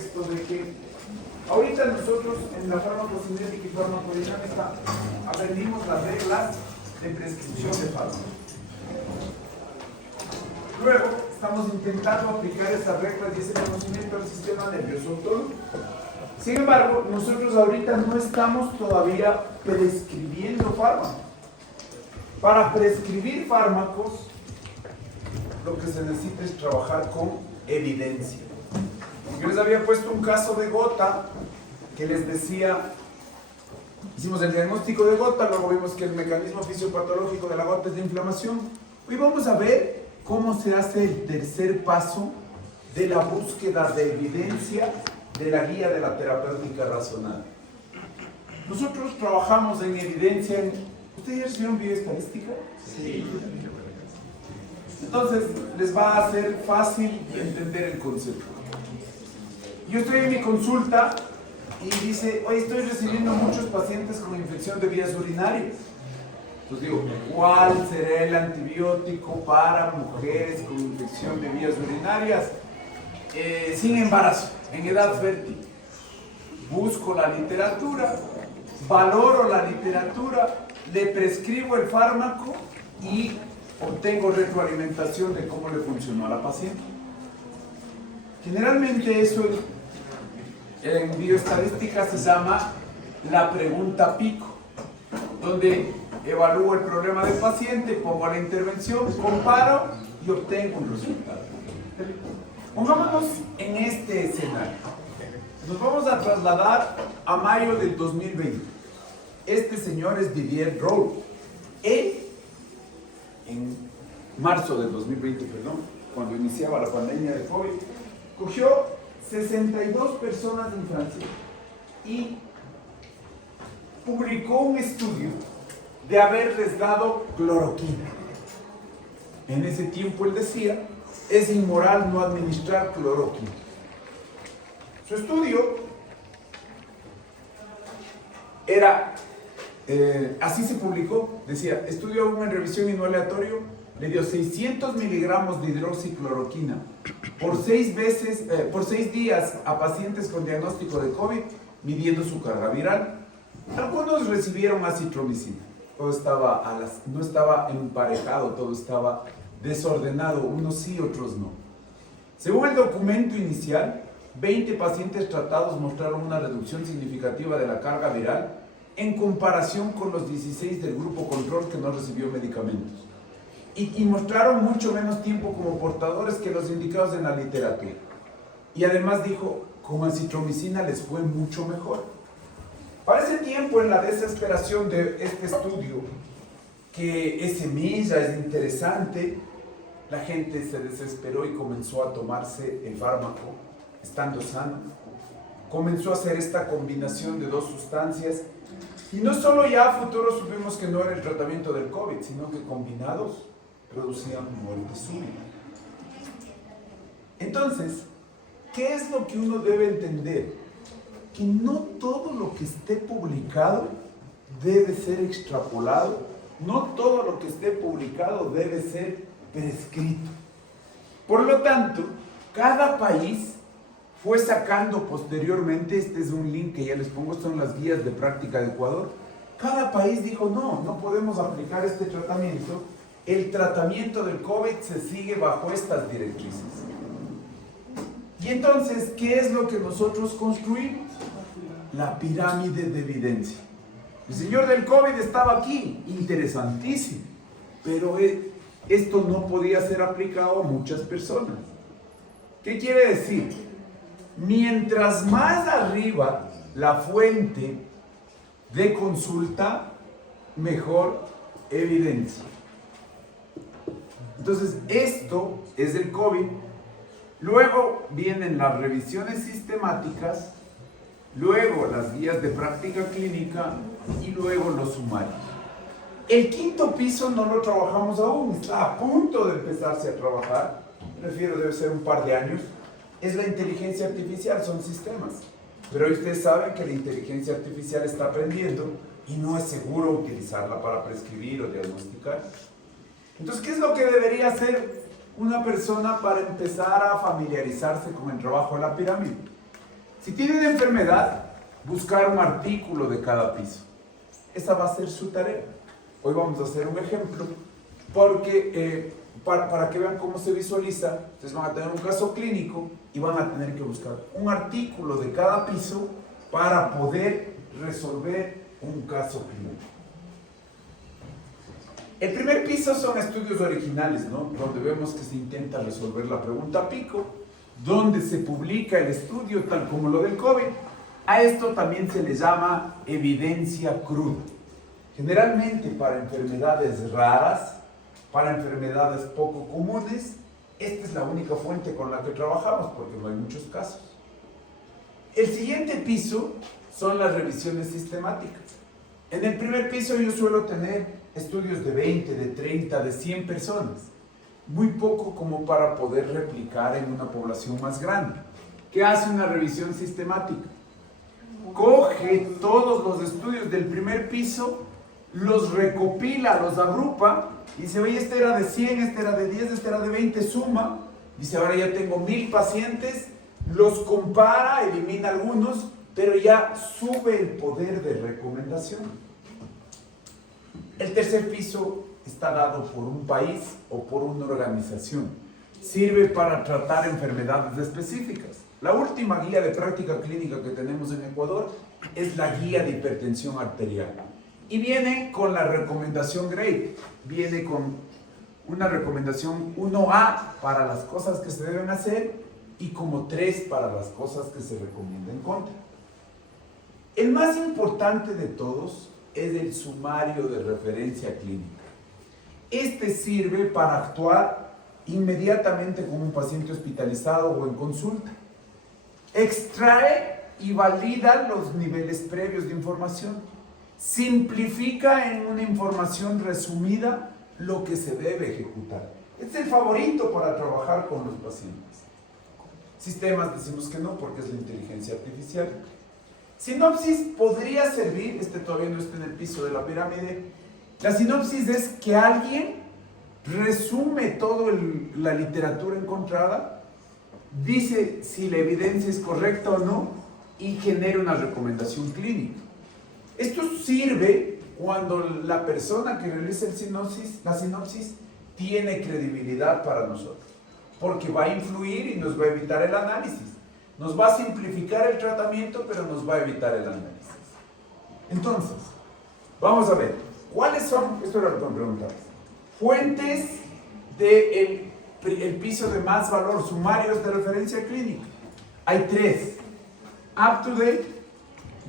esto de que ahorita nosotros en la farmacocinética y farmacodinámica aprendimos las reglas de prescripción de fármacos. Luego estamos intentando aplicar esas reglas y ese conocimiento al sistema nervioso autónomo. Sin embargo, nosotros ahorita no estamos todavía prescribiendo fármacos. Para prescribir fármacos, lo que se necesita es trabajar con evidencia. Yo les había puesto un caso de gota que les decía, hicimos el diagnóstico de gota, luego vimos que el mecanismo fisiopatológico de la gota es la inflamación. Hoy vamos a ver cómo se hace el tercer paso de la búsqueda de evidencia de la guía de la terapéutica razonada. Nosotros trabajamos en evidencia en... ¿Ustedes ya recibieron bioestadística? Sí. Entonces, les va a ser fácil entender el concepto. Yo estoy en mi consulta y dice, hoy estoy recibiendo muchos pacientes con infección de vías urinarias. Entonces digo, ¿cuál será el antibiótico para mujeres con infección de vías urinarias sin embarazo, en edad fértil? Busco la literatura, valoro la literatura, le prescribo el fármaco y obtengo retroalimentación de cómo le funcionó a la paciente. Generalmente eso en bioestadística se llama la pregunta pico, donde evalúo el problema del paciente, pongo la intervención, comparo y obtengo un resultado. Pongámonos en este escenario. Nos vamos a trasladar a mayo del 2020. Este señor es Didier Raoult. Él, en marzo del 2020, cuando iniciaba la pandemia de COVID, cogió 62 personas en Francia y publicó un estudio de haberles dado cloroquina. En ese tiempo él decía, es inmoral no administrar cloroquina. Su estudio era, así se publicó, decía, estudio aún en revisión y no aleatorio, le dio 600 miligramos de hidroxicloroquina por 6 días a pacientes con diagnóstico de COVID, midiendo su carga viral. Algunos recibieron acitromicina, todo estaba no estaba emparejado, todo estaba desordenado, unos sí, otros no. Según el documento inicial, 20 pacientes tratados mostraron una reducción significativa de la carga viral en comparación con los 16 del grupo control que no recibió medicamentos. Y mostraron mucho menos tiempo como portadores que los indicados en la literatura. Y además dijo, con acitromicina les fue mucho mejor. Para ese tiempo, en la desesperación de este estudio, que es semilla, es interesante, la gente se desesperó y comenzó a tomarse el fármaco, estando sano. Comenzó a hacer esta combinación de dos sustancias. Y no solo ya a futuro supimos que no era el tratamiento del COVID, sino que combinados producían muerte súbita. Entonces, ¿qué es lo que uno debe entender? Que no todo lo que esté publicado debe ser extrapolado, no todo lo que esté publicado debe ser prescrito. Por lo tanto, cada país fue sacando posteriormente, este es un link que ya les pongo, son las guías de práctica de Ecuador. Cada país dijo, no podemos aplicar este tratamiento. El tratamiento del COVID se sigue bajo estas directrices. Y entonces, ¿qué es lo que nosotros construimos? La pirámide de evidencia. El señor del COVID estaba aquí, interesantísimo, pero esto no podía ser aplicado a muchas personas. ¿Qué quiere decir? Mientras más arriba la fuente de consulta, mejor evidencia. Entonces, esto es el COVID. Luego vienen las revisiones sistemáticas, luego las guías de práctica clínica y luego los sumarios. El quinto piso no lo trabajamos aún, está a punto de empezarse a trabajar, prefiero debe ser un par de años. Es la inteligencia artificial, son sistemas. Pero hoy ustedes saben que la inteligencia artificial está aprendiendo y no es seguro utilizarla para prescribir o diagnosticar. Entonces, ¿qué es lo que debería hacer una persona para empezar a familiarizarse con el trabajo de la pirámide? Si tiene una enfermedad, buscar un artículo de cada piso. Esa va a ser su tarea. Hoy vamos a hacer un ejemplo, porque para que vean cómo se visualiza, ustedes van a tener un caso clínico y van a tener que buscar un artículo de cada piso para poder resolver un caso clínico. El primer piso son estudios originales, ¿no? Donde vemos que se intenta resolver la pregunta pico, donde se publica el estudio, tal como lo del COVID. A esto también se le llama evidencia cruda. Generalmente para enfermedades raras, para enfermedades poco comunes, esta es la única fuente con la que trabajamos, porque no hay muchos casos. El siguiente piso son las revisiones sistemáticas. En el primer piso yo suelo tener estudios de 20, de 30, de 100 personas. Muy poco como para poder replicar en una población más grande. ¿Qué hace una revisión sistemática? Coge todos los estudios del primer piso, los recopila, los agrupa, y dice, oye, este era de 100, este era de 10, este era de 20, suma. Dice, ahora ya tengo 1000 pacientes, los compara, elimina algunos, pero ya sube el poder de recomendación. El tercer piso está dado por un país o por una organización. Sirve para tratar enfermedades específicas. La última guía de práctica clínica que tenemos en Ecuador es la guía de hipertensión arterial. Y viene con la recomendación GRADE. Viene con una recomendación 1A para las cosas que se deben hacer y como 3 para las cosas que se recomienda en contra. El más importante de todos es el sumario de referencia clínica. Este sirve para actuar inmediatamente con un paciente hospitalizado o en consulta. Extrae y valida los niveles previos de información. Simplifica en una información resumida lo que se debe ejecutar. Este es el favorito para trabajar con los pacientes. Sistemas decimos que no porque es la inteligencia artificial. Sinopsis podría servir, este todavía no está en el piso de la pirámide. La sinopsis es que alguien resume toda la literatura encontrada, dice si la evidencia es correcta o no y genera una recomendación clínica. Esto sirve cuando la persona que realiza la sinopsis tiene credibilidad para nosotros, porque va a influir y nos va a evitar el análisis. Nos va a simplificar el tratamiento, pero nos va a evitar el análisis. Entonces, vamos a ver, ¿cuáles son, esto era lo que me preguntabas, fuentes del piso de más valor, sumarios de referencia clínica? Hay 3, UpToDate,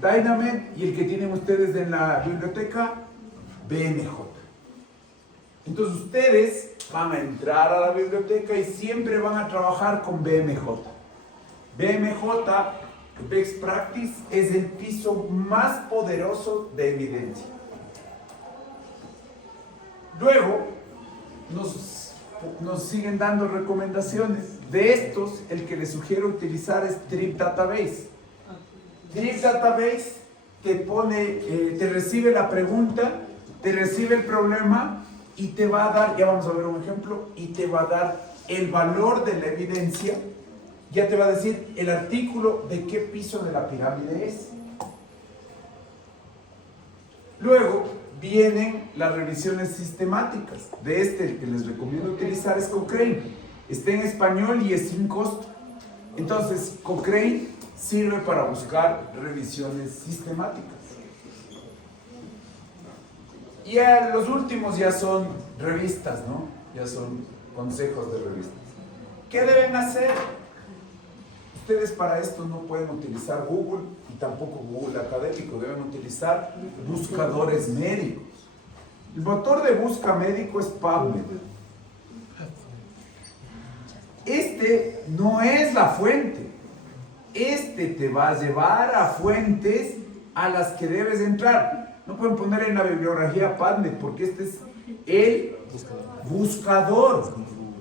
Dynamed y el que tienen ustedes en la biblioteca, BMJ. Entonces ustedes van a entrar a la biblioteca y siempre van a trabajar con BMJ. BMJ, Best Practice, es el piso más poderoso de evidencia. Luego nos siguen dando recomendaciones. De estos, el que les sugiero utilizar es Trip Database. Trip Database te recibe la pregunta, te recibe el problema y te va a dar, ya vamos a ver un ejemplo, y te va a dar el valor de la evidencia. Ya te va a decir el artículo de qué piso de la pirámide es. Luego vienen las revisiones sistemáticas. De el que les recomiendo utilizar es Cochrane. Está en español y es sin costo. Entonces, Cochrane sirve para buscar revisiones sistemáticas. Y los últimos ya son revistas, ¿no? Ya son consejos de revistas. ¿Qué deben hacer? Ustedes para esto no pueden utilizar Google y tampoco Google académico, deben utilizar buscadores médicos. El motor de busca médico es PubMed. Este no es la fuente. Este te va a llevar a fuentes a las que debes entrar. No pueden poner en la bibliografía PubMed porque este es el buscador.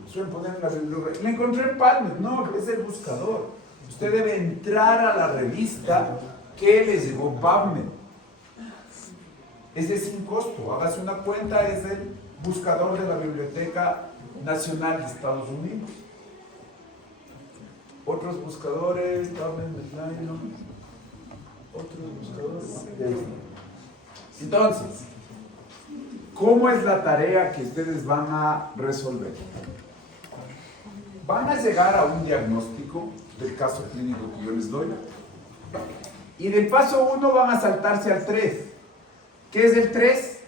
Suelen poner en la bibliografía. Le encontré en PubMed, no, es el buscador. Usted debe entrar a la revista que le llegó PubMed. Ese es sin costo. Hágase una cuenta, es el buscador de la Biblioteca Nacional de Estados Unidos. Otros buscadores, otros buscadores. Entonces, ¿cómo es la tarea que ustedes van a resolver? Van a llegar a un diagnóstico del caso clínico que yo les doy. Y del paso 1 van a saltarse al 3. ¿Qué es el 3?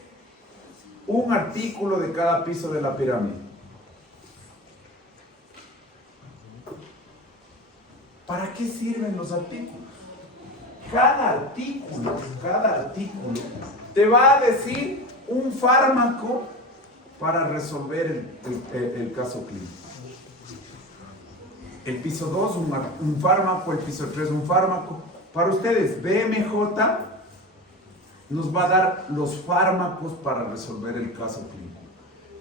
Un artículo de cada piso de la pirámide. ¿Para qué sirven los artículos? Cada artículo te va a decir un fármaco para resolver el caso clínico. El piso 2, un fármaco, el piso 3, un fármaco. Para ustedes, BMJ nos va a dar los fármacos para resolver el caso clínico.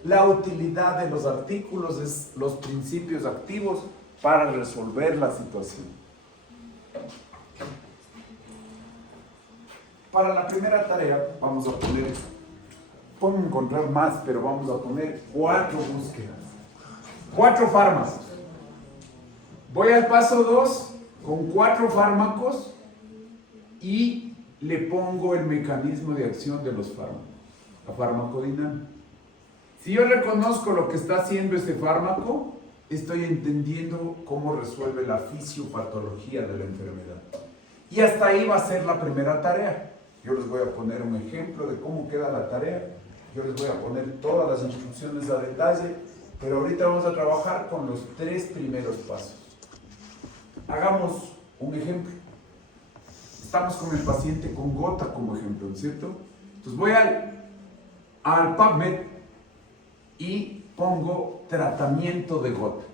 La utilidad de los artículos es los principios activos para resolver la situación. Para la primera tarea vamos a poner, puedo encontrar más, pero vamos a poner 4 búsquedas. 4 fármacos. Voy al paso 2 con 4 fármacos y le pongo el mecanismo de acción de los fármacos, la farmacodinámica. Si yo reconozco lo que está haciendo este fármaco, estoy entendiendo cómo resuelve la fisiopatología de la enfermedad. Y hasta ahí va a ser la primera tarea. Yo les voy a poner un ejemplo de cómo queda la tarea. Yo les voy a poner todas las instrucciones a detalle, pero ahorita vamos a trabajar con los 3 primeros pasos. Hagamos un ejemplo. Estamos con el paciente con gota como ejemplo, ¿no es cierto? Entonces voy al PubMed y pongo tratamiento de gota.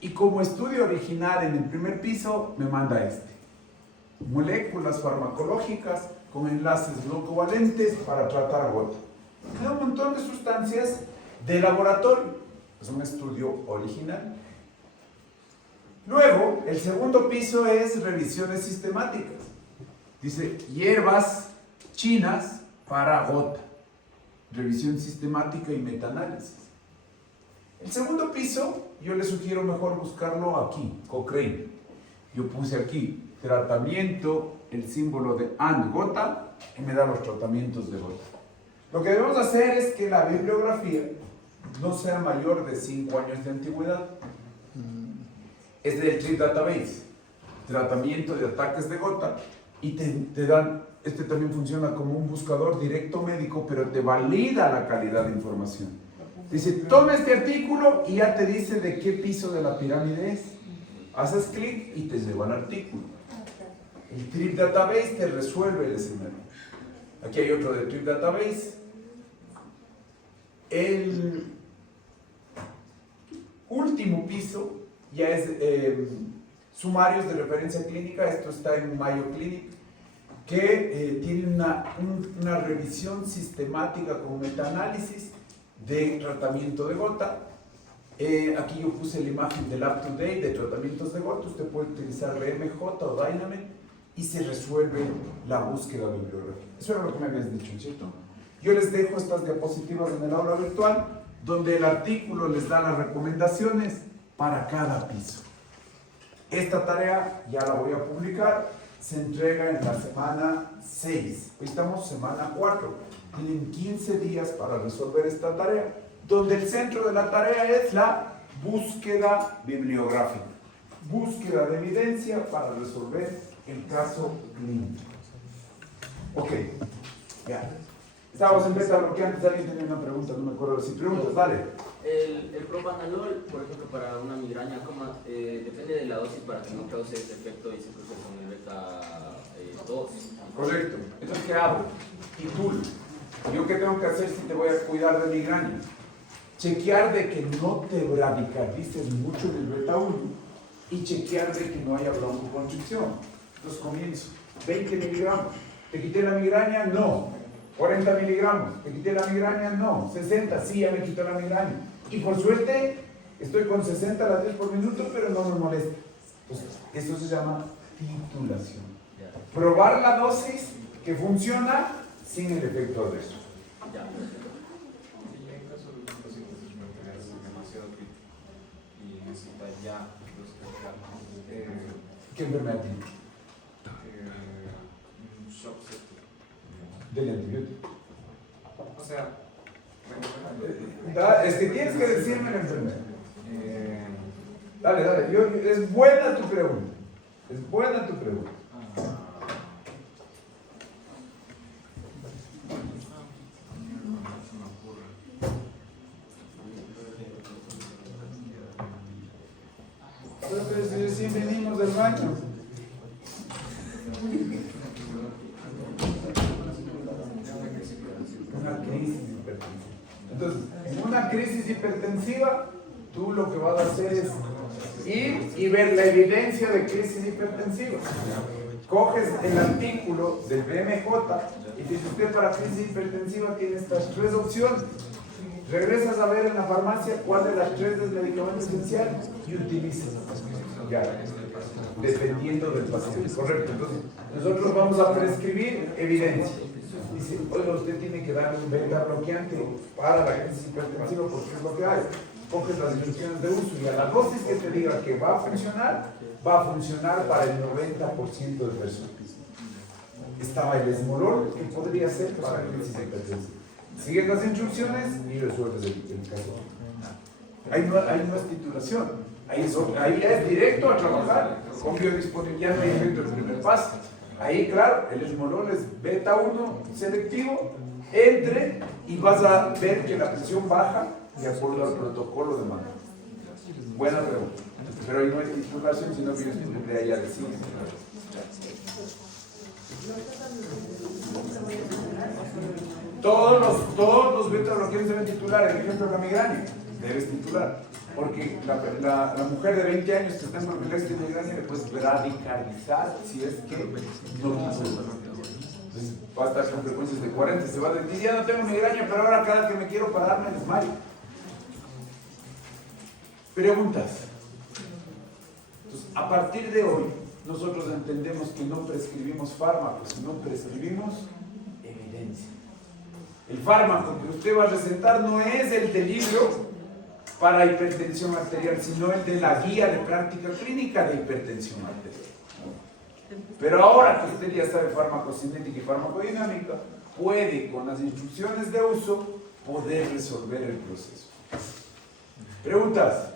Y como estudio original en el primer piso, me manda este. Moléculas farmacológicas con enlaces locovalentes para tratar gota. Me da un montón de sustancias de laboratorio. Es un estudio original. Luego, el segundo piso es revisiones sistemáticas. Dice, hierbas chinas para gota. Revisión sistemática y metaanálisis. El segundo piso, yo les sugiero mejor buscarlo aquí, Cochrane. Yo puse aquí, tratamiento, el símbolo de and gota, y me da los tratamientos de gota. Lo que debemos hacer es que la bibliografía no sea mayor de 5 años de antigüedad. Es del Trip Database, tratamiento de ataques de gota, y te dan, este también funciona como un buscador directo médico, pero te valida la calidad de información. Dice, toma este artículo y ya te dice de qué piso de la pirámide es. Haces clic y te lleva al artículo. El Trip Database te resuelve el escenario. Aquí hay otro de Trip Database. El último piso ya es sumarios de referencia clínica. Esto está en Mayo Clinic, que tiene una revisión sistemática con metaanálisis de tratamiento de gota. Aquí yo puse la imagen del up-to-date de tratamientos de gota. Usted puede utilizar BMJ o Dynamed y se resuelve la búsqueda bibliográfica. Eso era lo que me habías dicho, ¿cierto? Yo les dejo estas diapositivas en el aula virtual, donde el artículo les da las recomendaciones para cada piso. Esta tarea ya la voy a publicar, se entrega en la semana 6. Hoy estamos semana 4. Tienen 15 días para resolver esta tarea, donde el centro de la tarea es la búsqueda bibliográfica. Búsqueda de evidencia para resolver el caso clínico. Ok, ya. Estábamos en beta bloqueantes. Alguien tenía una pregunta, no me acuerdo. Si preguntas, dale. El propanolol, por ejemplo, para una migraña, depende de la dosis para que no cause ese efecto y se cruce con el beta 2. Correcto. Entonces, ¿qué hago? Titulo. ¿Yo qué tengo que hacer si te voy a cuidar de migraña? Chequear de que no te radicalices mucho del beta 1 y chequear de que no haya broncoconstricción. Entonces comienzo. 20 miligramos. ¿Te quité la migraña? No. 40 miligramos. ¿Te quité la migraña? No. 60. Sí, ya me quitó la migraña. Y por suerte, estoy con 60 latidos por minuto, pero no me molesta. Entonces, eso se llama titulación. Probar la dosis que funciona sin el efecto adverso. Ya. Y en caso de un paciente demasiado crítico y necesita ya los ¿Qué enfermedad tiene? Un shock séptico. Del antibiótico. O sea, Es que tienes que decirme la enfermedad. Dale, dale. Es buena tu pregunta. Es buena tu pregunta. Pero si recién venimos del baño. Una crisis hipertensiva. Entonces, en una crisis hipertensiva, tú lo que vas a hacer es ir y ver la evidencia de crisis hipertensiva. Coges el artículo del BMJ y dices, usted para crisis hipertensiva tiene estas 3 opciones. Regresas a ver en la farmacia cuál de las 3 es medicamento esencial y utilizas. Ya, dependiendo del paciente. Correcto. Entonces, nosotros vamos a prescribir evidencia. Dice, oiga, usted tiene que darle un beta bloqueante para la crisis hipertensiva porque es lo que hay. Coges las instrucciones de uso y a la dosis que te diga que va a funcionar para el 90% de personas. Estaba el esmolol que podría ser para la crisis hipertensiva. Sigues las instrucciones y resuelves el caso. Ahí no es titulación, ahí es directo a trabajar con biodisponibilidad, no hay efecto el primer paso. Ahí, claro, el esmolol es beta 1 selectivo, entre y vas a ver que la presión baja de acuerdo al protocolo de manejo. Buena pregunta, pero ahí no es titulación, sino biodisponibilidad ya de ciencia. Todos los beta-bloqueantes deben titular. El ejemplo de la migraña, debes titular. Porque la mujer de 20 años que está en profilaxis de migraña le puedes radicalizar si es que no titula. Entonces va a estar con frecuencias de 40. Se va a decir, ya no tengo migraña, pero ahora cada que me quiero parar me desmayo. Preguntas. Entonces, a partir de hoy, nosotros entendemos que no prescribimos fármacos, sino prescribimos evidencia. El fármaco que usted va a recetar no es el del libro para hipertensión arterial, sino el de la guía de práctica clínica de hipertensión arterial. Pero ahora que usted ya sabe farmacocinética y farmacodinámica, puede, con las instrucciones de uso, poder resolver el proceso. ¿Preguntas?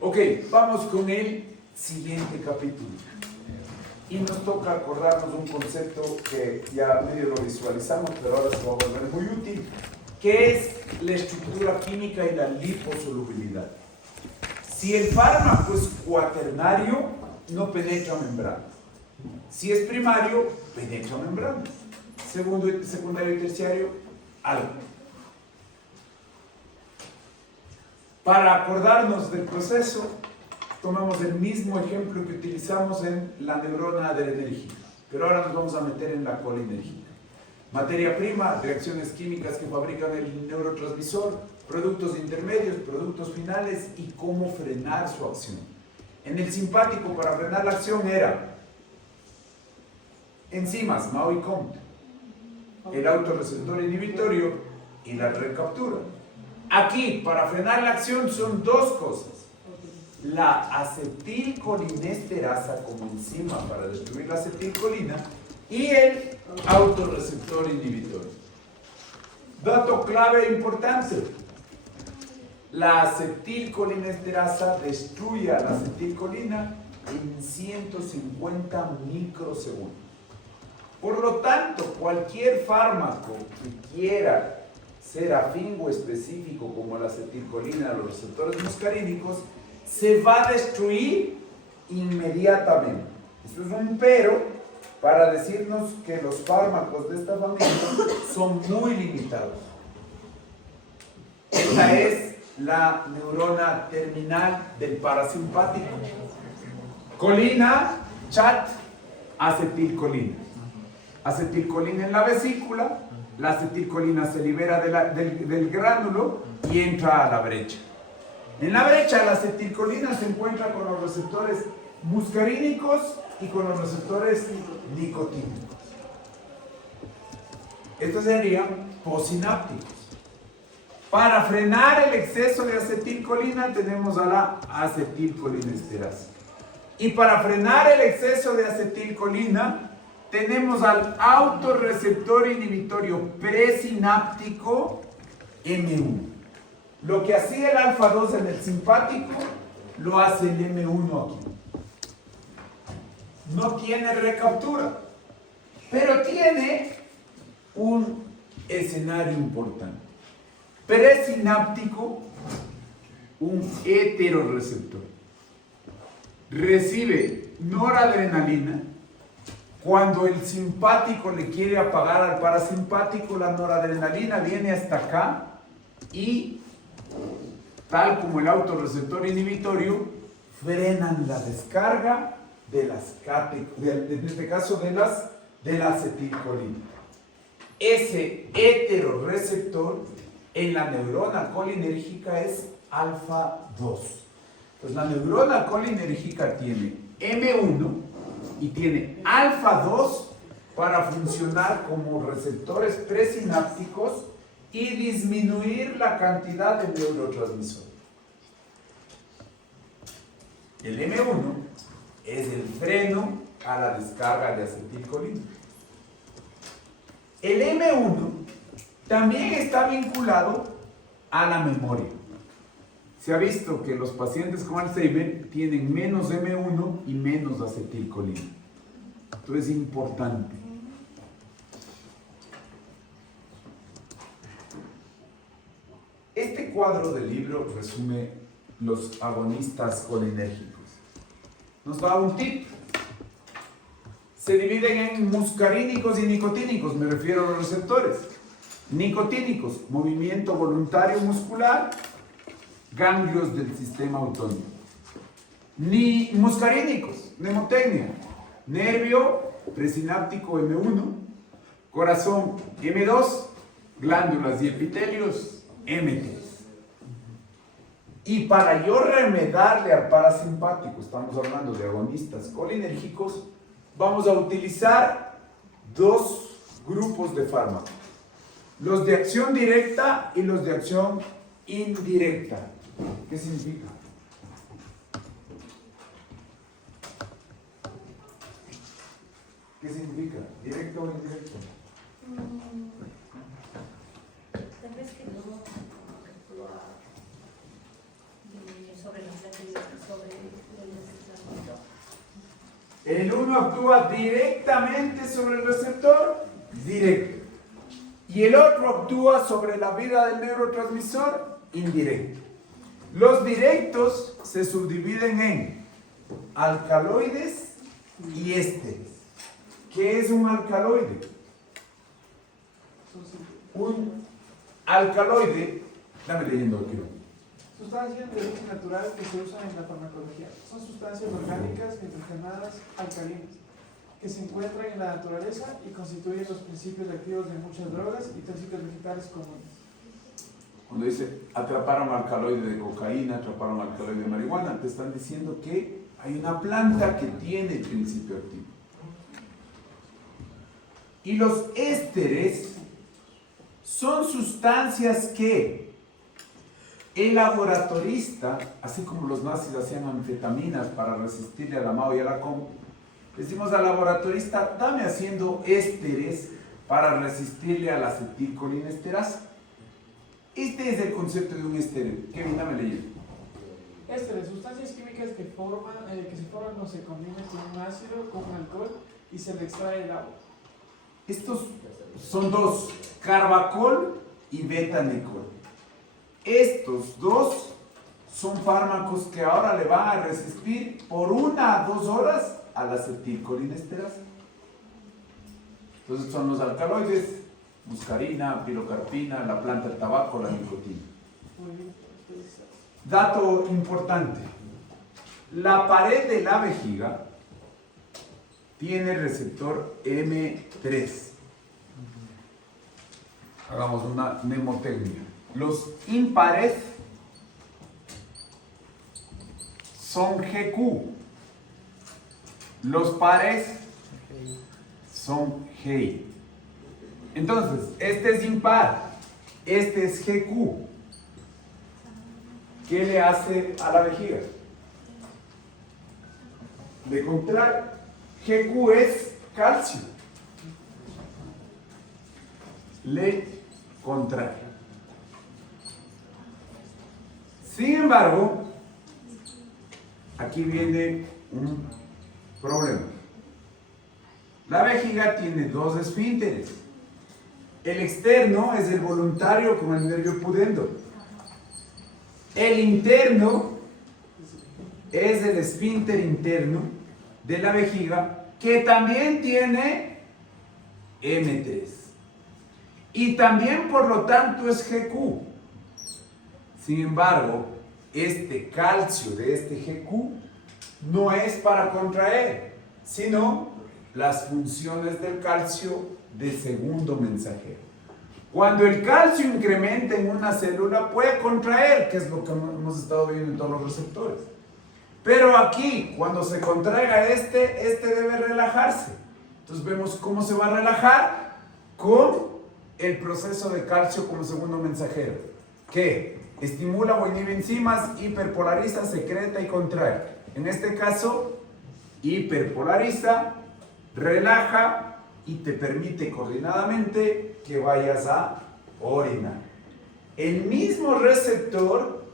Ok, vamos con el siguiente capítulo. Y nos toca acordarnos un concepto que ya medio lo visualizamos, pero ahora se va a volver muy útil, que es la estructura química y la liposolubilidad. Si el fármaco es cuaternario, no penetra membrana. Si es primario, penetra membrana. Secundario y terciario, algo. Para acordarnos del proceso, tomamos el mismo ejemplo que utilizamos en la neurona adrenérgica, pero ahora nos vamos a meter en la colinérgica. Materia prima, reacciones químicas que fabrican el neurotransmisor, productos intermedios, productos finales y cómo frenar su acción. En el simpático, para frenar la acción era enzimas, MAO y COMT, el autorreceptor inhibitorio y la recaptura. Aquí, para frenar la acción, son 2 cosas. La acetilcolinesterasa como enzima para destruir la acetilcolina y el autorreceptor inhibitorio. Dato clave e importante. La acetilcolinesterasa destruye a la acetilcolina en 150 microsegundos. Por lo tanto, cualquier fármaco que quiera ser afín o específico como la acetilcolina a los receptores muscarínicos se va a destruir inmediatamente. Esto es un pero para decirnos que los fármacos de esta familia son muy limitados. Esta es la neurona terminal del parasimpático. Colina, chat, acetilcolina. Acetilcolina en la vesícula, la acetilcolina se libera del gránulo y entra a la brecha. En la brecha la acetilcolina se encuentra con los receptores muscarínicos y con los receptores nicotínicos. Estos serían postsinápticos. Para frenar el exceso de acetilcolina tenemos a la acetilcolinesterasa. Y para frenar el exceso de acetilcolina tenemos al autorreceptor inhibitorio presináptico M1. Lo que hacía el alfa 2 en el simpático lo hace el M1 aquí. No tiene recaptura, pero tiene un escenario importante. Presináptico, un heterorreceptor. Recibe noradrenalina. Cuando el simpático le quiere apagar al parasimpático, la noradrenalina viene hasta acá y, tal como el autorreceptor inhibitorio, frenan la descarga de las en este caso de la acetilcolina. Ese heterorreceptor en la neurona colinérgica es alfa 2. Pues la neurona colinérgica tiene M1 y tiene alfa 2 para funcionar como receptores presinápticos y disminuir la cantidad de neurotransmisor. El M1 es el freno a la descarga de acetilcolina. El M1 también está vinculado a la memoria. Se ha visto que los pacientes con Alzheimer tienen menos M1 y menos acetilcolina. Entonces es importante. Este cuadro del libro resume los agonistas colinérgicos. Nos da un tip. Se dividen en muscarínicos y nicotínicos, me refiero a los receptores. Nicotínicos, movimiento voluntario muscular, ganglios del sistema autónomo. Ni muscarínicos, mnemotecnia, nervio presináptico M1, corazón M2, glándulas y epitelios M3. Y para yo remedarle al parasimpático, estamos hablando de agonistas colinérgicos, vamos a utilizar dos grupos de fármacos. Los de acción directa y los de acción indirecta. ¿Qué significa? ¿Qué significa? ¿Directo o indirecto? Tal vez que no actúa sobre la sobre el El uno actúa directamente sobre el receptor, directo. Y el otro actúa sobre la vida del neurotransmisor, indirecto. Los directos se subdividen en alcaloides y ésteres. ¿Qué es un alcaloide? Un alcaloide, dame leyendo aquí. Sustancias de origen natural que se usan en la farmacología. Son sustancias orgánicas nitrogenadas alcalinas que se encuentran en la naturaleza y constituyen los principios activos de muchas drogas y tóxicos vegetales comunes. Cuando dice atraparon alcaloide de cocaína, atraparon alcaloide de marihuana, te están diciendo que hay una planta que tiene el principio activo. Y los ésteres son sustancias que el laboratorista, así como los nazis hacían anfetaminas para resistirle a la Mao y a la Com, decimos al laboratorista, dame haciendo ésteres para resistirle a la acetilcolinesterasa. Este es el concepto de un éster. Kevin, dame leyendo. Ésteres, sustancias químicas que se forman o se combinan con un ácido, con un alcohol y se le extrae el agua. Estos son dos, carbacol y betanecol. Estos dos son fármacos que ahora le van a resistir por 1 a 2 horas a la acetilcolinesterasa. Entonces son los alcaloides, muscarina, pilocarpina, la planta del tabaco, la nicotina. Muy bien. Dato importante, la pared de la vejiga tiene receptor M3. Hagamos una mnemotecnia. Los impares son GQ. Los pares son GI. Entonces, este es impar, este es GQ. ¿qué le hace a la vejiga? Le contrae. GQ es calcio. Le contrae. Sin embargo, aquí viene un problema. La vejiga tiene dos esfínteres. El externo es el voluntario con el nervio pudendo. El interno es el esfínter interno de la vejiga, que también tiene M3. Y también, por lo tanto, es GQ. Sin embargo, este calcio de este GQ no es para contraer, sino las funciones del calcio de segundo mensajero. Cuando el calcio incrementa en una célula, puede contraer, que es lo que hemos estado viendo en todos los receptores. Pero aquí, cuando se contraiga este debe relajarse. Entonces vemos cómo se va a relajar con el proceso de calcio como segundo mensajero, que estimula o inhibe enzimas, hiperpolariza, secreta y contrae. En este caso, hiperpolariza, relaja y te permite coordinadamente que vayas a orinar. El mismo receptor,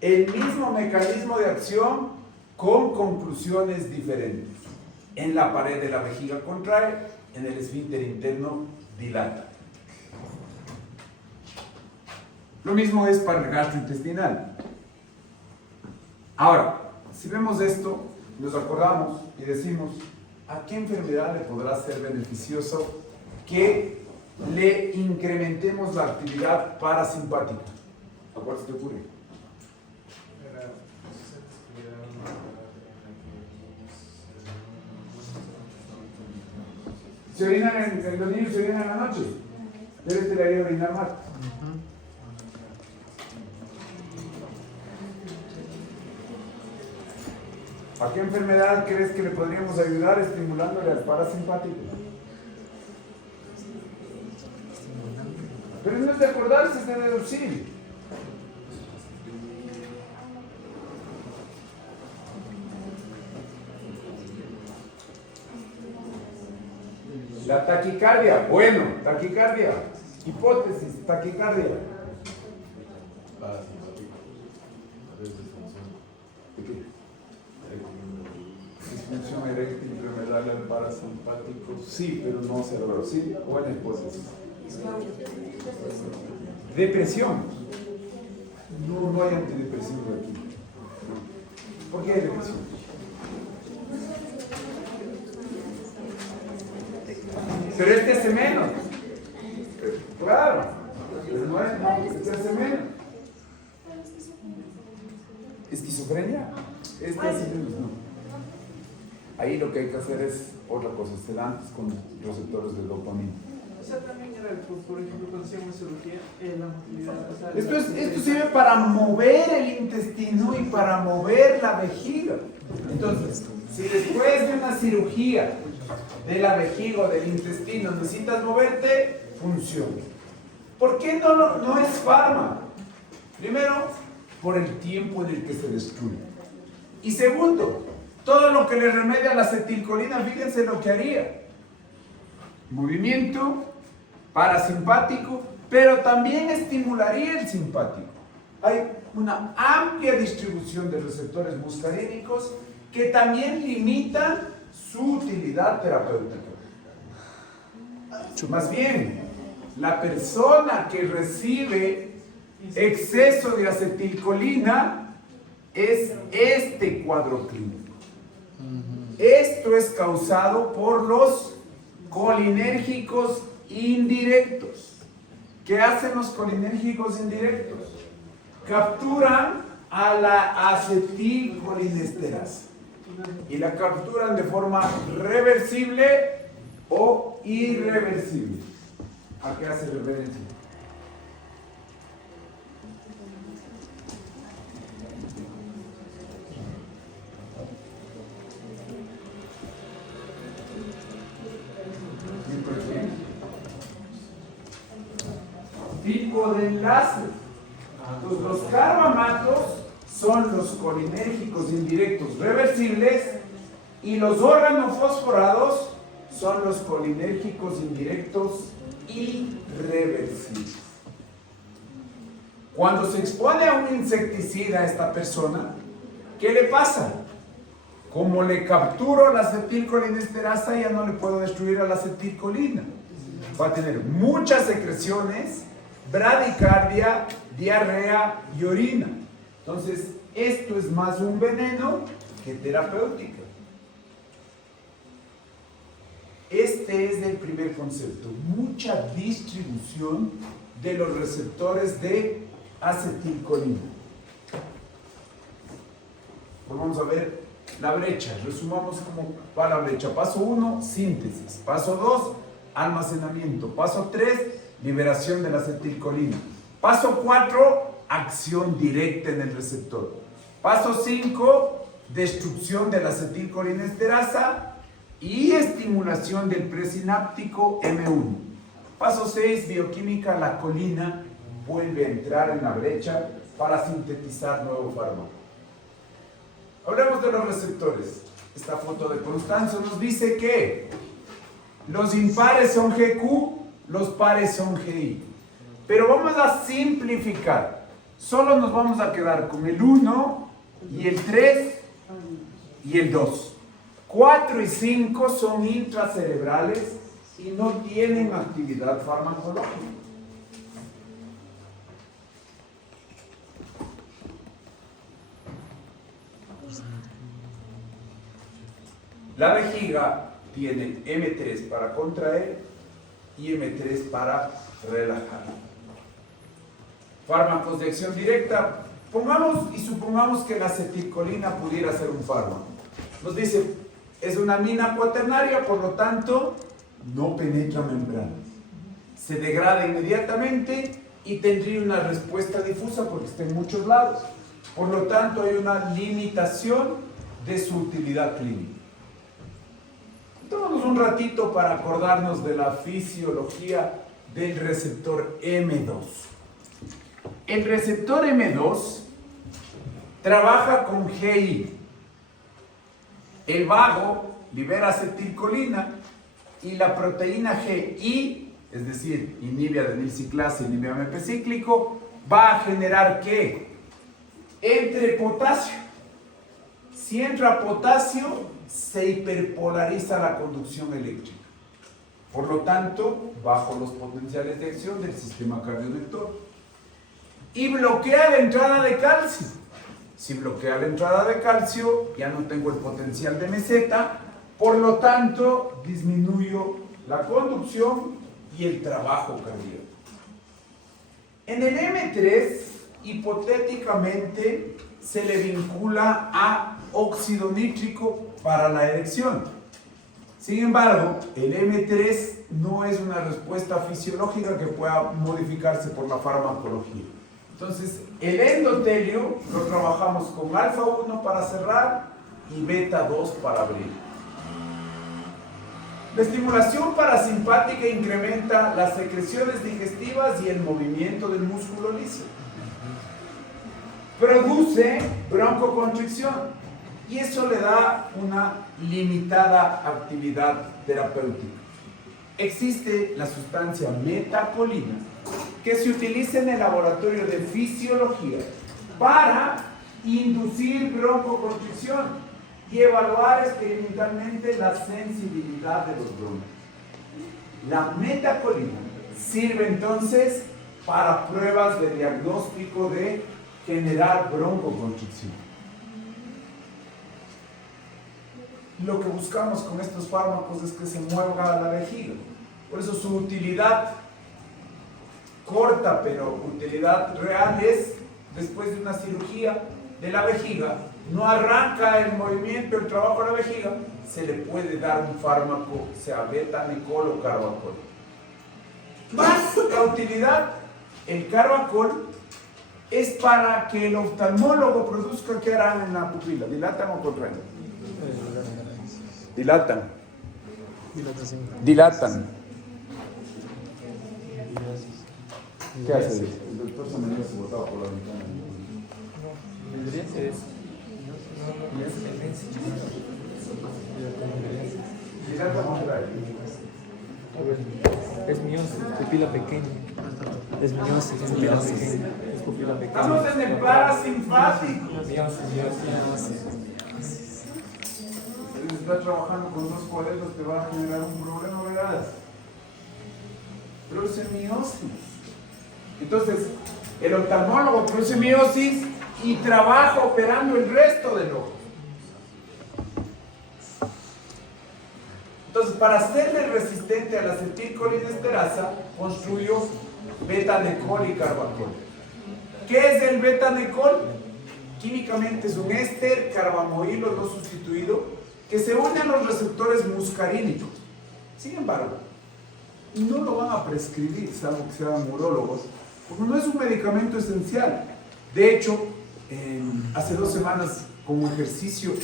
el mismo mecanismo de acción con conclusiones diferentes. En la pared de la vejiga contrae, en el esfínter interno dilata. Lo mismo es para el gastrointestinal. Ahora, si vemos esto, nos acordamos y decimos, ¿a qué enfermedad le podrá ser beneficioso que le incrementemos la actividad parasimpática? ¿A cuál se te ocurre? ¿Se orinan los niños se orinan en la noche? Debes de la ir a orinar más. ¿A qué enfermedad crees que le podríamos ayudar estimulándole al parasimpático? Pero no es de acordarse, es de deducir. La taquicardia, bueno, taquicardia. Hipótesis, taquicardia. Disfunción eréctil remedial al parasimpático, sí, pero no cerebral. Sí, buena hipótesis. Depresión. No hay antidepresivo aquí. ¿Por qué hay depresión? Pero este hace menos. Claro. Pero no es, este hace menos. ¿Esquizofrenia? Este hace menos, no. Ahí lo que hay que hacer es otra cosa, sedantes con receptores de dopamina. O sea, también era, por ejemplo, cuando hacíamos cirugía, la motilidad. O sea, Esto sirve para mover el intestino y para mover la vejiga. Entonces, si después de una cirugía de la vejiga o del intestino necesitas moverte, funciona. ¿Por qué no es fármaco? Primero, por el tiempo en el que se destruye. Y segundo, todo lo que le remedia la acetilcolina, fíjense lo que haría. Movimiento parasimpático, pero también estimularía el simpático. Hay una amplia distribución de receptores muscarínicos que también limitan su utilidad terapéutica. Más bien, la persona que recibe exceso de acetilcolina es este cuadro clínico. Esto es causado por los colinérgicos indirectos. ¿Qué hacen los colinérgicos indirectos? Capturan a la acetilcolinesterasa y la capturan de forma reversible o irreversible. ¿A qué hace referencia? Tipo de enlace. Entonces, los carbamatos son los colinérgicos indirectos reversibles y los organofosforados son los colinérgicos indirectos irreversibles. Cuando se expone a un insecticida a esta persona, ¿qué le pasa? Como le capturo la acetilcolinesterasa, ya no le puedo destruir a la acetilcolina. Va a tener muchas secreciones, bradicardia, diarrea y orina. Entonces, esto es más un veneno que terapéutica. Este es el primer concepto, mucha distribución de los receptores de acetilcolina. Pues vamos a ver la brecha, resumamos cómo va la brecha. Paso 1, síntesis. Paso 2, almacenamiento. Paso 3, liberación de la acetilcolina. Paso 4, acción directa en el receptor. Paso 5, destrucción de la acetilcolinesterasa y estimulación del presináptico M1. Paso 6, bioquímica, la colina vuelve a entrar en la brecha para sintetizar nuevo fármaco. Hablemos de los receptores. Esta foto de Constanzo nos dice que los impares son GQ, los pares son GI. Pero vamos a simplificar. Solo nos vamos a quedar con el 1 y el 3 y el 2. 4 y 5 son intracerebrales y no tienen actividad farmacológica. La vejiga tiene M3 para contraer y M3 para relajar. Fármacos de acción directa. Supongamos que la acetilcolina pudiera ser un fármaco. Nos dice, es una amina cuaternaria, por lo tanto, no penetra membranas. Se degrada inmediatamente y tendría una respuesta difusa porque está en muchos lados. Por lo tanto, hay una limitación de su utilidad clínica. Tomémonos un ratito para acordarnos de la fisiología del receptor M2. El receptor M2 trabaja con GI. El vago libera acetilcolina y la proteína GI, es decir, inhibe adenilciclasa, inhibe AMP cíclico, va a generar ¿qué? Entre potasio. Si entra potasio, se hiperpolariza la conducción eléctrica. Por lo tanto, bajo los potenciales de acción del sistema cardiolector. Y bloquea la entrada de calcio. Si bloquea la entrada de calcio, ya no tengo el potencial de meseta, por lo tanto, disminuyo la conducción y el trabajo cardíaco. En el M3, hipotéticamente, se le vincula a óxido nítrico para la erección. Sin embargo, el M3 no es una respuesta fisiológica que pueda modificarse por la farmacología. Entonces, el endotelio lo trabajamos con alfa 1 para cerrar y beta 2 para abrir. La estimulación parasimpática incrementa las secreciones digestivas y el movimiento del músculo liso. Produce broncoconstricción y eso le da una limitada actividad terapéutica. Existe la sustancia metacolina que se utiliza en el laboratorio de fisiología para inducir broncoconstricción y evaluar experimentalmente la sensibilidad de los broncos. La metacolina sirve entonces para pruebas de diagnóstico de generar broncoconstricción. Lo que buscamos con estos fármacos es que se mueva la vejiga. Por eso su utilidad corta, pero utilidad real es después de una cirugía de la vejiga. No arranca el movimiento, el trabajo de la vejiga, se le puede dar un fármaco, sea betamicol o carbacol. Más la utilidad, el carbacol es para que el oftalmólogo produzca, ¿qué harán en la pupila? ¿Dilatan o contraen? Dilatan. Dilatan. ¿Qué hace? El doctor se me se botaba por la ventana. Girando a contrario. Es miosis, pupila pequeña. Es miosis, pupila pequeña. Es pupila pequeña. Estamos en el parasimpático. Miosis. Si estás trabajando con dos cuadernos te va a generar un problema, ¿verdad? Produce miosis. Entonces, el oftalmólogo produce miosis y trabaja operando el resto del ojo. Entonces, para hacerle resistente a la acetilcolinesterasa, construyó betanecol y carbacol. ¿Qué es el betanecol? Químicamente es un éster carbamoilo no sustituido que se une a los receptores muscarínicos. Sin embargo, no lo van a prescribir, salvo que sean urólogos, porque no es un medicamento esencial. De hecho, hace 2 semanas, como ejercicio,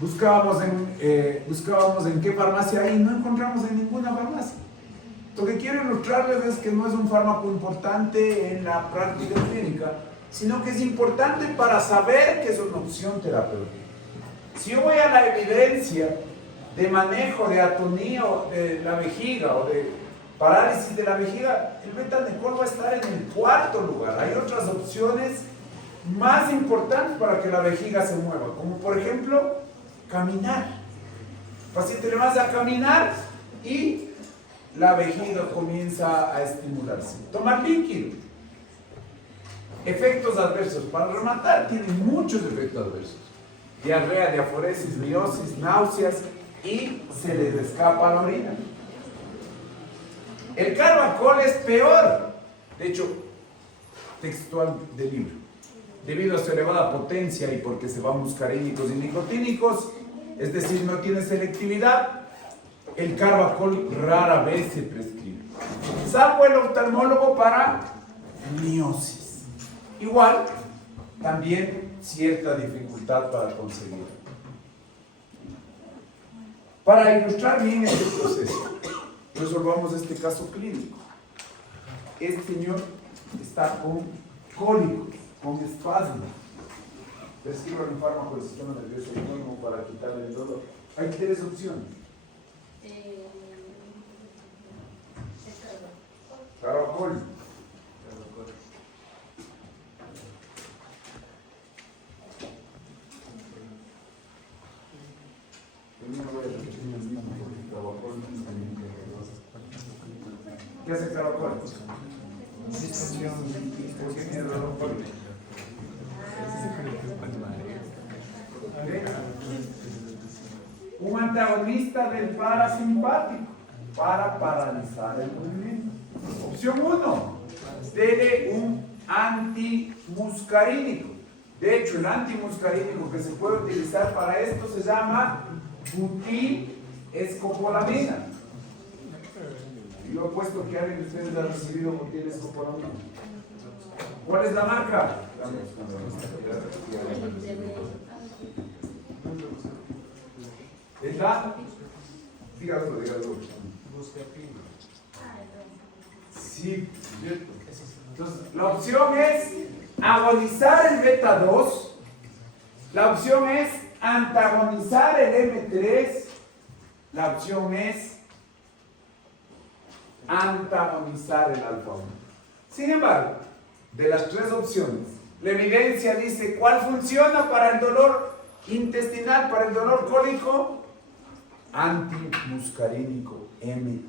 buscábamos en qué farmacia hay y no encontramos en ninguna farmacia. Lo que quiero ilustrarles es que no es un fármaco importante en la práctica clínica, sino que es importante para saber que es una opción terapéutica. Si yo voy a la evidencia de manejo de atonía de la vejiga o de parálisis de la vejiga, el betanecol va a estar en el 4º lugar. Hay otras opciones más importantes para que la vejiga se mueva, como por ejemplo, caminar. El paciente le vas a caminar y la vejiga comienza a estimularse. Tomar líquido. Efectos adversos. Para rematar, tiene muchos efectos adversos. Diarrea, diaforesis, miosis, náuseas y se les escapa la orina. El carbacol es peor. De hecho, textual del libro. Debido a su elevada potencia y porque se va a muscarínicos y nicotínicos, es decir, no tiene selectividad, el carbacol rara vez se prescribe. Salvo el oftalmólogo para miosis. Igual, también cierta dificultad para conseguirlo. Para ilustrar bien este proceso, resolvamos este caso clínico. Este señor está con cólicos, con espasmo. Prescriban un fármaco del sistema nervioso autónomo para quitarle el dolor. Hay 3 opciones. Carbacol. ¿Qué hace carbacol? ¿Por qué tiene dolor cólico? Un antagonista del parasimpático para paralizar el movimiento. Opción 1, dele un antimuscarínico. De hecho, el antimuscarínico que se puede utilizar para esto se llama butilescopolamina. Yo he puesto que alguien de ustedes ha recibido butilescopolamina. ¿Cuál es la marca? ¿Es la? Dígalo. Sí, cierto. Entonces, la opción es agonizar el beta 2. La opción es antagonizar el M3. La opción es antagonizar el alfa 1. Sin embargo, de las 3 opciones, la evidencia dice cuál funciona para el dolor intestinal, para el dolor cólico. Antimuscarínico M3.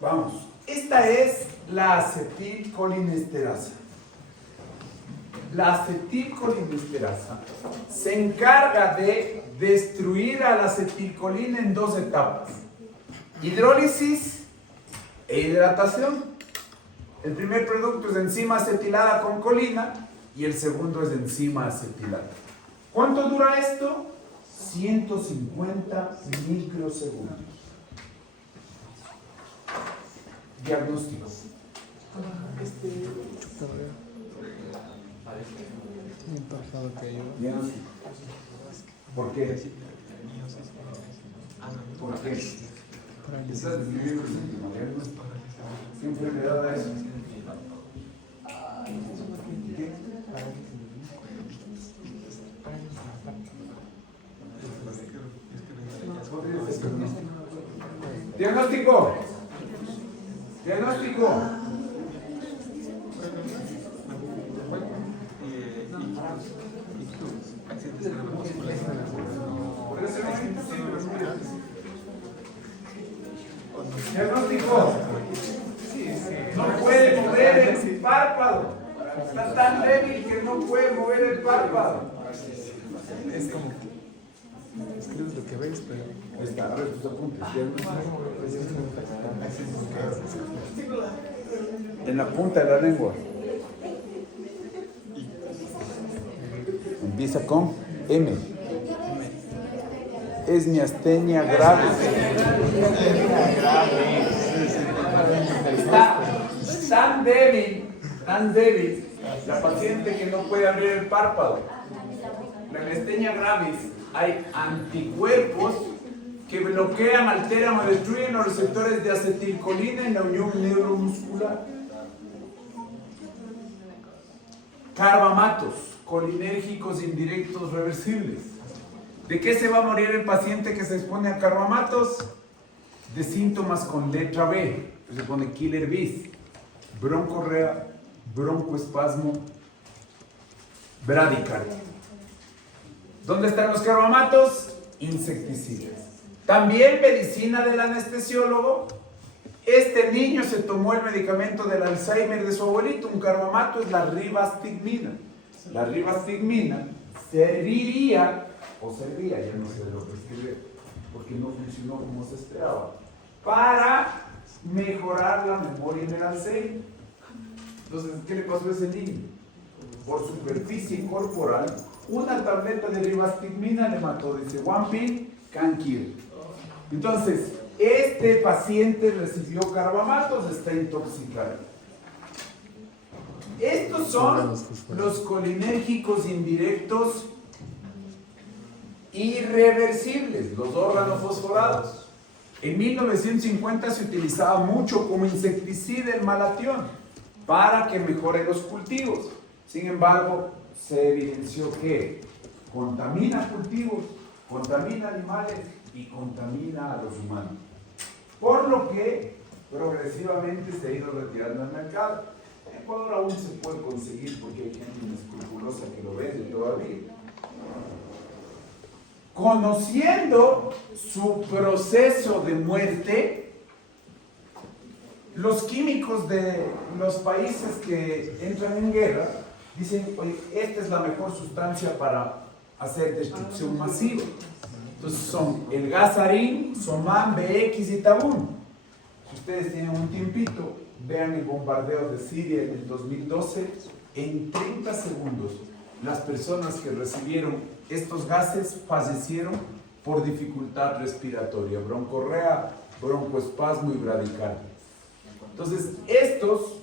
Vamos, esta es la acetilcolinesterasa. La acetilcolinesterasa se encarga de destruir a la acetilcolina en 2 etapas: hidrólisis e hidratación. El primer producto es enzima acetilada con colina y el segundo es enzima acetilada. ¿Cuánto dura esto? 150 microsegundos. Diagnóstico. Diagnóstico. ¿Por qué? ¿Por qué? Estás describiendo el síntoma. ¿Qué enfermedad es? Diagnóstico. Diagnóstico. Diagnóstico. No puede mover el párpado. Está tan débil que no puede mover el párpado. Es como. Escribes lo que ves, pero. Ahí está, a ver tus apuntes. En la punta de la lengua. Empieza con M. Es miastenia grave. Está tan débil, la paciente que no puede abrir el párpado. La miastenia gravis, hay anticuerpos que bloquean, alteran o destruyen los receptores de acetilcolina en la unión neuromuscular. Carbamatos, colinérgicos indirectos reversibles. ¿De qué se va a morir el paciente que se expone a carbamatos? De síntomas con letra B, que se pone killer bees, broncorrea, broncoespasmo, bradicardia. ¿Dónde están los carbamatos? Insecticidas. También medicina del anestesiólogo. Este niño se tomó el medicamento del Alzheimer de su abuelito, un carbamato es la rivastigmina. La rivastigmina serviría, ya no sé lo que escribe, porque no funcionó como se esperaba, para mejorar la memoria en el Alzheimer. Entonces, ¿qué le pasó a ese niño? Por superficie corporal, una tableta de rivastigmina le mató, dice, one pill can kill. Entonces, este paciente recibió carbamatos, está intoxicado. Estos son los colinérgicos indirectos irreversibles, los órganos fosforados. En 1950 se utilizaba mucho como insecticida el malatión para que mejore los cultivos. Sin embargo, se evidenció que contamina cultivos, contamina animales y contamina a los humanos. Por lo que progresivamente se ha ido retirando del mercado. En Ecuador aún se puede conseguir porque hay gente inescrupulosa que lo vende todavía. Conociendo su proceso de muerte, los químicos de los países que entran en guerra dicen, oye, esta es la mejor sustancia para hacer destrucción masiva. Entonces son el gasarín, Somán, BX y Tabún. Si ustedes tienen un tiempito, vean el bombardeo de Siria en el 2012. En 30 segundos, las personas que recibieron estos gases fallecieron por dificultad respiratoria, broncorrea, broncoespasmo y bradicardia. Entonces, estos,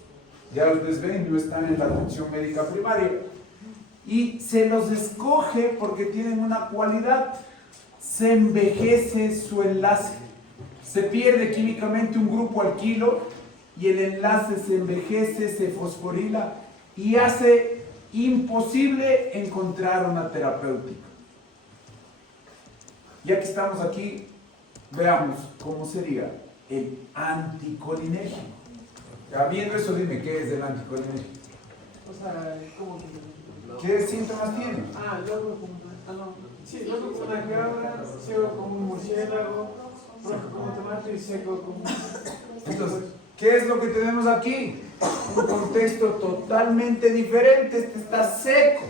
ya ustedes ven, no están en la atención médica primaria y se los escoge porque tienen una cualidad: se envejece su enlace, se pierde químicamente un grupo alquilo y el enlace se envejece, se fosforila y hace imposible encontrar una terapéutica. Ya que estamos aquí, veamos cómo sería el anticolinérgico. Ya viendo eso, dime, ¿qué es el anticolinérgico? O sea, ¿cómo que? ¿Qué síntomas tiene? Loco como sí, loco como una cabra, ciego como un murciélago, rojo como un tomate y seco como... Entonces, ¿qué es lo que tenemos aquí? Un contexto totalmente diferente. Este está seco.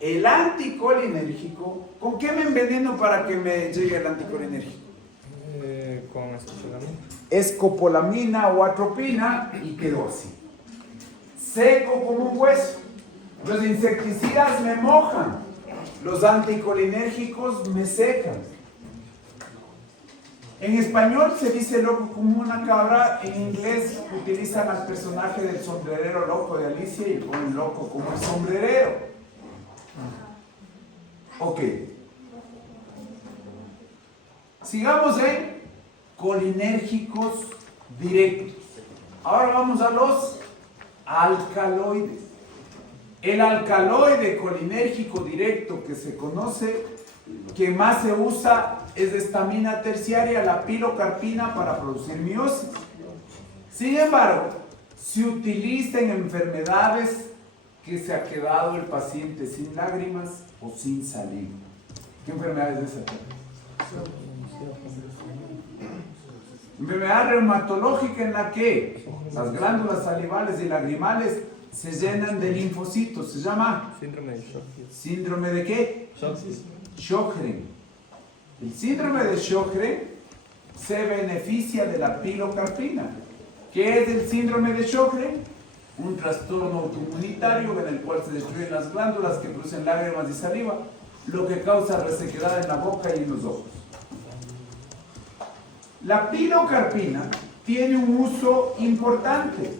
El anticolinérgico, ¿con qué me enveneno para que me llegue el anticolinérgico? Con escopolamina. Escopolamina o atropina y quedó así. Seco como un hueso. Los insecticidas me mojan. Los anticolinérgicos me secan. En español se dice loco como una cabra, en inglés utilizan al personaje del sombrerero loco de Alicia y ponen loco como el sombrerero. Ok. Sigamos en colinérgicos directos. Ahora vamos a los alcaloides. El alcaloide colinérgico directo que se conoce, que más se usa es de estamina terciaria, la pilocarpina, para producir miosis. Sin embargo, se utiliza en enfermedades que se ha quedado el paciente sin lágrimas o sin saliva. ¿Qué enfermedad es esa? Enfermedad reumatológica en la que las glándulas salivales y lagrimales se llenan de linfocitos. Se llama Síndrome de Sjögren. ¿síndrome de qué? Sjögren. El síndrome de Sjögren se beneficia de la pilocarpina. ¿Qué es el síndrome de Sjögren? Un trastorno autoinmunitario en el cual se destruyen las glándulas que producen lágrimas y saliva, lo que causa resequedad en la boca y en los ojos. La pilocarpina tiene un uso importante,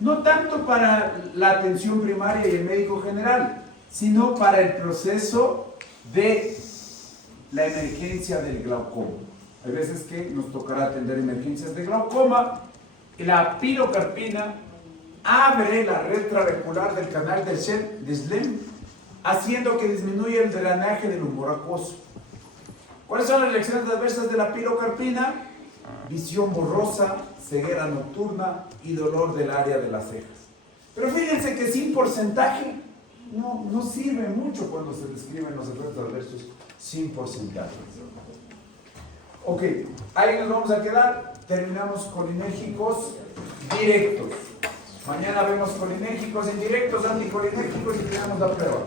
no tanto para la atención primaria y el médico general, sino para el proceso de la emergencia del glaucoma. Hay veces que nos tocará atender emergencias de glaucoma y la pilocarpina abre la red trabecular del canal de Schlemm, haciendo que disminuya el drenaje del humor acuoso. ¿Cuáles son las reacciones adversas de la pilocarpina? Visión borrosa, ceguera nocturna y dolor del área de las cejas. Pero fíjense que sin porcentaje no sirve mucho cuando se describen los efectos adversos sin porcentaje. Ok, ahí nos vamos a quedar. Terminamos colinérgicos directos. Mañana vemos colinérgicos indirectos, anticolinérgicos y tenemos la prueba.